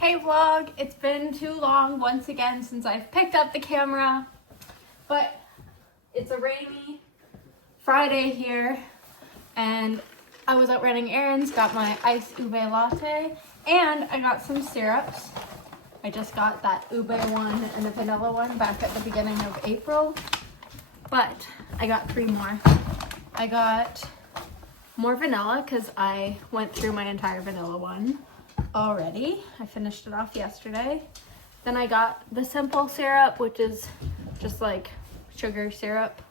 Hey vlog, it's been too long once again since I've picked up the camera, but it's a rainy Friday here and I was out running errands, got my iced ube latte, and I got some syrups. I just got that ube one and the vanilla one back at the beginning of April, but I got 3 more. I got more vanilla because I went through my entire vanilla one already. I finished it off yesterday. Then I got the simple syrup, which is just like sugar syrup,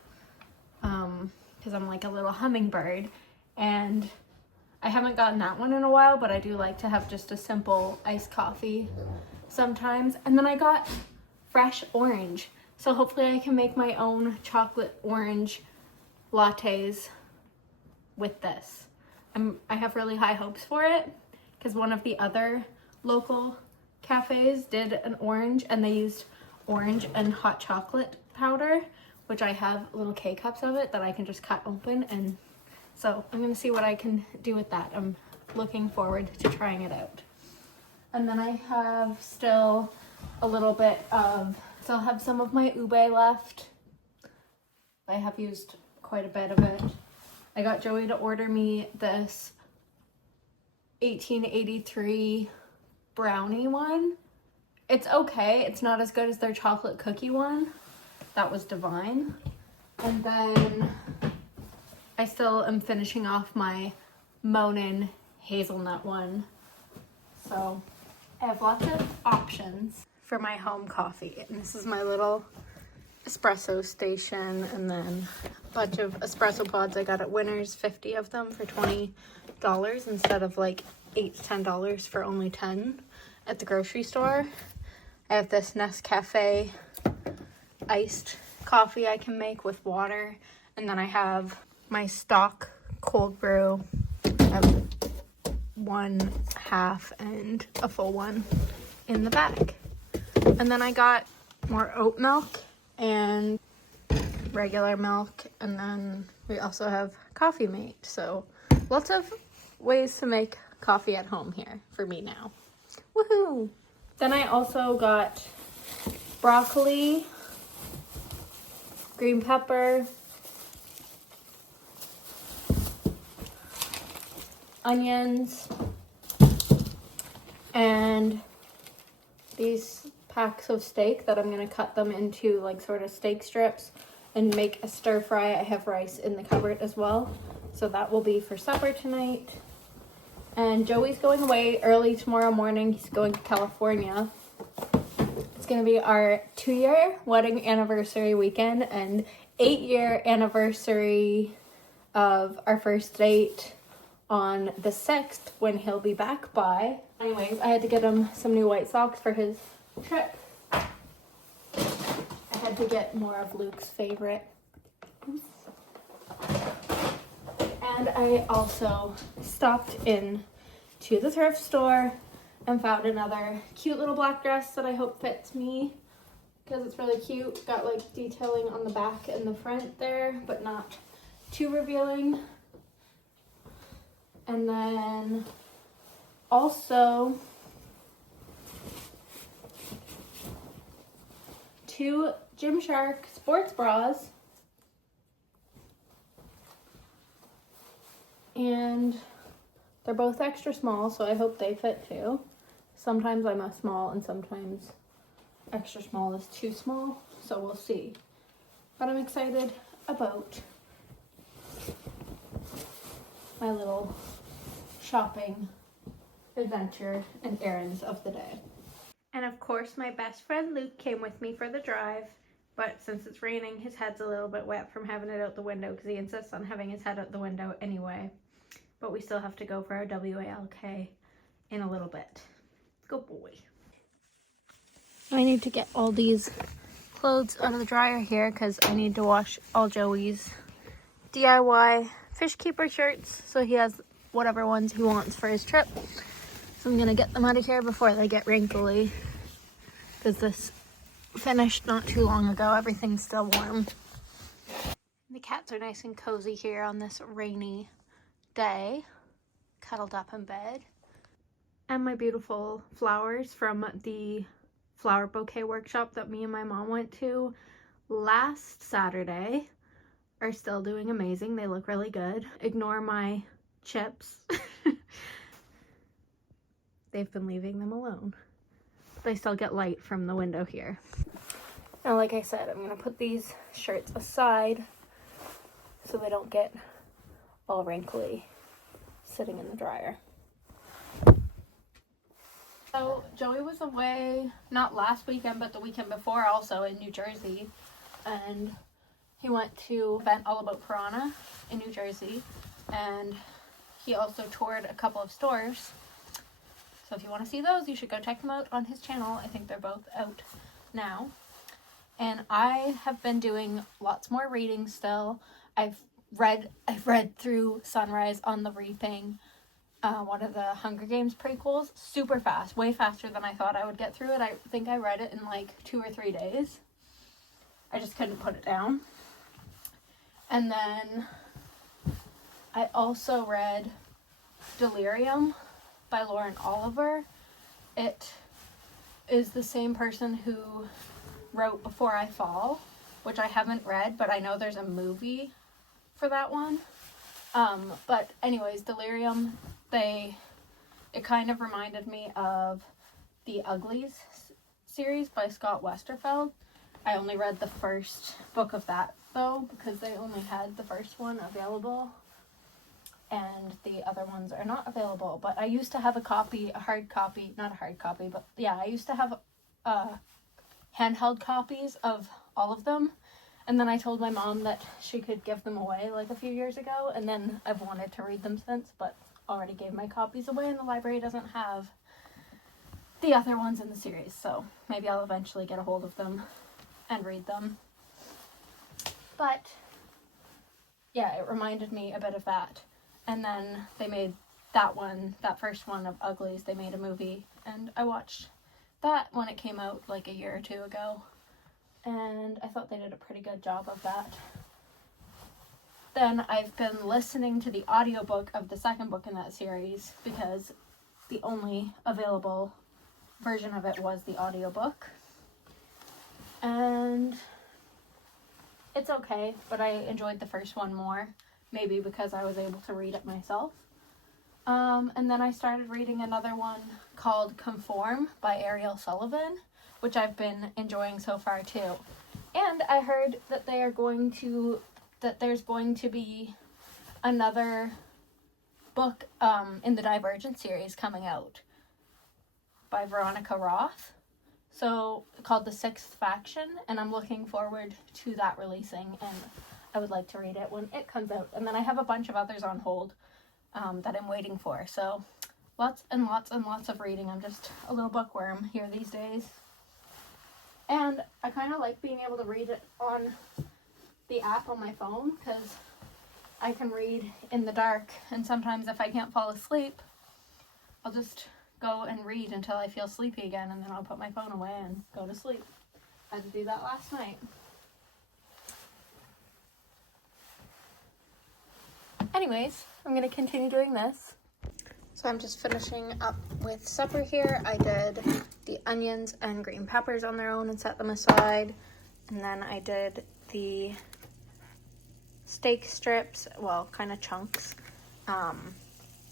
because I'm like a little hummingbird, and I haven't gotten that one in a while, but I do like to have just a simple iced coffee sometimes. And then I got fresh orange, so hopefully I can make my own chocolate orange lattes with this. I have really high hopes for it because one of the other local cafes did an orange and they used orange and hot chocolate powder, which I have little K-cups of it that I can just cut open, and so I'm gonna see what I can do with that. I'm looking forward to trying it out. And then I have still a little bit of, still have some of my ube left. I have used quite a bit of it. I got Joey to order me this 1883 brownie one. It's okay. It's not as good as their chocolate cookie one. That was divine. And then I still am finishing off my Mullen hazelnut one. So I have lots of options for my home coffee. And this is my little espresso station, and then a bunch of espresso pods I got at Winners, 50 of them for $20 instead of like $8 to $10 for only 10 at the grocery store. I have this Nescafe iced coffee I can make with water, and then I have my stock cold brew. I have 1/2 and a full one in the back. And then I got more oat milk and regular milk, and then we also have Coffee Mate. So lots of ways to make coffee at home here for me now. Woohoo! Then I also got broccoli, green pepper, onions, and these packs of steak that I'm going to cut them into like sort of steak strips and make a stir fry. I have rice in the cupboard as well, so that will be for supper tonight. And Joey's going away early tomorrow morning. He's going to California. It's going to be our 2-year wedding anniversary weekend and 8-year anniversary of our first date on the 6th when he'll be back by. Anyways, I had to get him some new white socks for his trip. I had to get more of Luke's favorite. And I also stopped in to the thrift store and found another cute little black dress that I hope fits me because it's really cute. Got like detailing on the back and the front there, but not too revealing. And then also 2 Gymshark sports bras, and they're both extra small, so I hope they fit too. Sometimes I'm a small and sometimes extra small is too small, so we'll see. But I'm excited about my little shopping adventure and errands of the day. And of course my best friend Luke came with me for the drive, but since it's raining his head's a little bit wet from having it out the window because he insists on having his head out the window anyway. But we still have to go for our WALK in a little bit. Good boy. I need to get all these clothes out of the dryer here because I need to wash all Joey's DIY fish keeper shirts so he has whatever ones he wants for his trip. So I'm gonna get them out of here before they get wrinkly because this finished not too long ago. Everything's still warm. The cats are nice and cozy here on this rainy day, cuddled up in bed. and my beautiful flowers from the flower bouquet workshop that me and my mom went to last Saturday are still doing amazing. They look really good. Ignore my chips. They've been leaving them alone. They still get light from the window here. Now, like I said, I'm gonna put these shirts aside so they don't get all wrinkly sitting in the dryer. So Joey was away, not last weekend, but the weekend before, also in New Jersey, and he went to an event all about piranha in New Jersey, and he also toured a couple of stores. So if you want to see those, you should go check them out on his channel. I think they're both out now. And I have been doing lots more reading still. I've read through Sunrise on the Reaping, one of the Hunger Games prequels, super fast, way faster than I thought I would get through it. I think I read it in like 2 or 3 days. I just couldn't put it down. And then I also read Delirium by Lauren Oliver. It is the same person who wrote Before I Fall, which I haven't read, but I know there's a movie for that one. But anyways, Delirium, it kind of reminded me of the Uglies series by Scott Westerfeld. I only read the first book of that though, because they only had the first one available, and the other ones are not available. But I used to have not a hard copy, but yeah, I used to have handheld copies of all of them, and then I told my mom that she could give them away like a few years ago, and then I've wanted to read them since, but already gave my copies away, and the library doesn't have the other ones in the series, so maybe I'll eventually get a hold of them and read them. But yeah, it reminded me a bit of that. And then they made that first one of Uglies, they made a movie, and I watched that when it came out like a year or 2 ago, and I thought they did a pretty good job of that. Then I've been listening to the audiobook of the second book in that series, because the only available version of it was the audiobook. And it's okay, but I enjoyed the first one more, maybe because I was able to read it myself. And then I started reading another one called Conform by Ariel Sullivan, which I've been enjoying so far too. And I heard that there's going to be another book in the Divergent series coming out by Veronica Roth, so called The Sixth Faction, and I'm looking forward to that releasing, and I would like to read it when it comes out. And then I have a bunch of others on hold that I'm waiting for, so lots and lots and lots of reading. I'm just a little bookworm here these days, and I kind of like being able to read it on the app on my phone, because I can read in the dark, and sometimes if I can't fall asleep, I'll just go and read until I feel sleepy again, and then I'll put my phone away and go to sleep. I had to do that last night. Anyways, I'm going to continue doing this. So I'm just finishing up with supper here. I did the onions and green peppers on their own and set them aside. And then I did the steak strips, well, kind of chunks,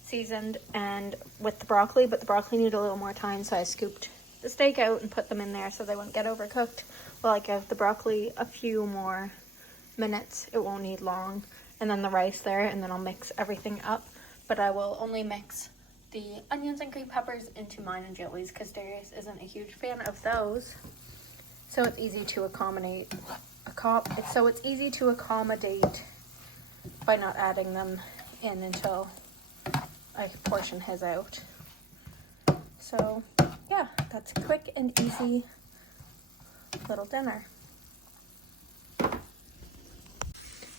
seasoned and with the broccoli, but the broccoli needed a little more time, so I scooped the steak out and put them in there so they wouldn't get overcooked. Well, I give the broccoli a few more minutes, it won't need long, and then the rice there, and then I'll mix everything up. But I will only mix the onions and green peppers into mine and Joey's, because Darius isn't a huge fan of those, so it's easy to accommodate by not adding them in until I portion his out. So yeah, that's a quick and easy little dinner.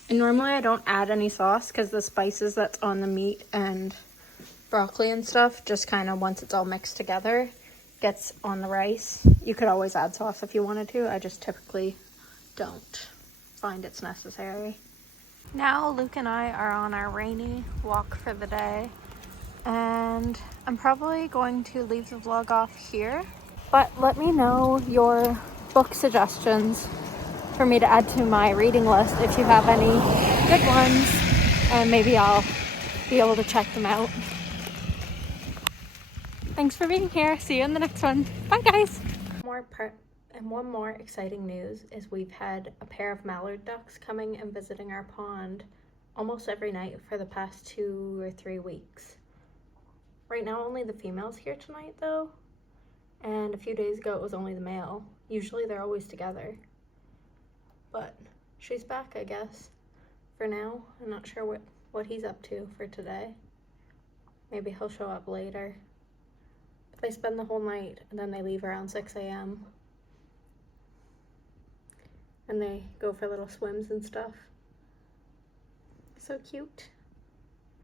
And normally I don't add any sauce, because the spices that's on the meat and broccoli and stuff just kind of, once it's all mixed together, gets on the rice. You could always add sauce if you wanted to. I just typically don't find it's necessary. Now Luke and I are on our rainy walk for the day, and I'm probably going to leave the vlog off here. But let me know your book suggestions for me to add to my reading list if you have any good ones, and maybe I'll be able to check them out. Thanks for being here. See you in the next one. Bye guys. One more exciting news is we've had a pair of mallard ducks coming and visiting our pond almost every night for the past 2 or 3 weeks. Right now only the female's here tonight though, and a few days ago it was only the male. Usually they're always together, but she's back, I guess, for now. I'm not sure what he's up to for today. Maybe he'll show up later. But they spend the whole night and then they leave around 6 a.m. and they go for little swims and stuff. So cute.